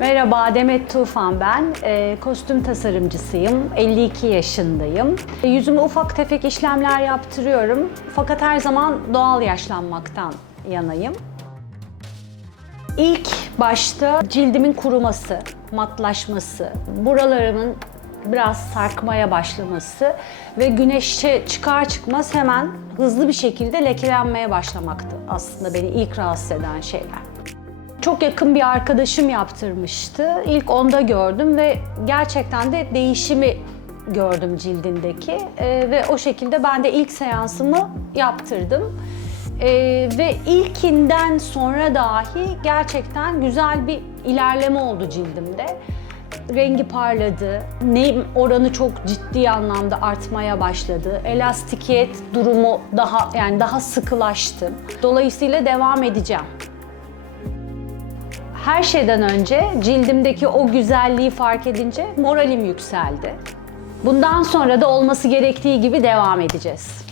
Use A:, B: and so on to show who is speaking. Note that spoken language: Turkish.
A: Merhaba Demet Tufan ben. Ee, kostüm tasarımcısıyım. 52 yaşındayım. E, Yüzüme ufak tefek işlemler yaptırıyorum. Fakat her zaman doğal yaşlanmaktan yanayım. İlk başta cildimin kuruması, matlaşması, buralarımın biraz sarkmaya başlaması ve güneşe çıkar çıkmaz hemen hızlı bir şekilde lekelenmeye başlamaktı aslında beni ilk rahatsız eden şeyler. Çok yakın bir arkadaşım yaptırmıştı. İlk onda gördüm ve gerçekten de değişimi gördüm cildindeki Ee, ve o şekilde ben de ilk seansımı yaptırdım. Ee, ve ilkinden sonra dahi gerçekten güzel bir ilerleme oldu cildimde. Rengi parladı, nem oranı çok ciddi anlamda artmaya başladı. Elastikiyet durumu daha yani daha sıkılaştı. Dolayısıyla devam edeceğim. Her şeyden önce cildimdeki o güzelliği fark edince moralim yükseldi. Bundan sonra da olması gerektiği gibi devam edeceğiz.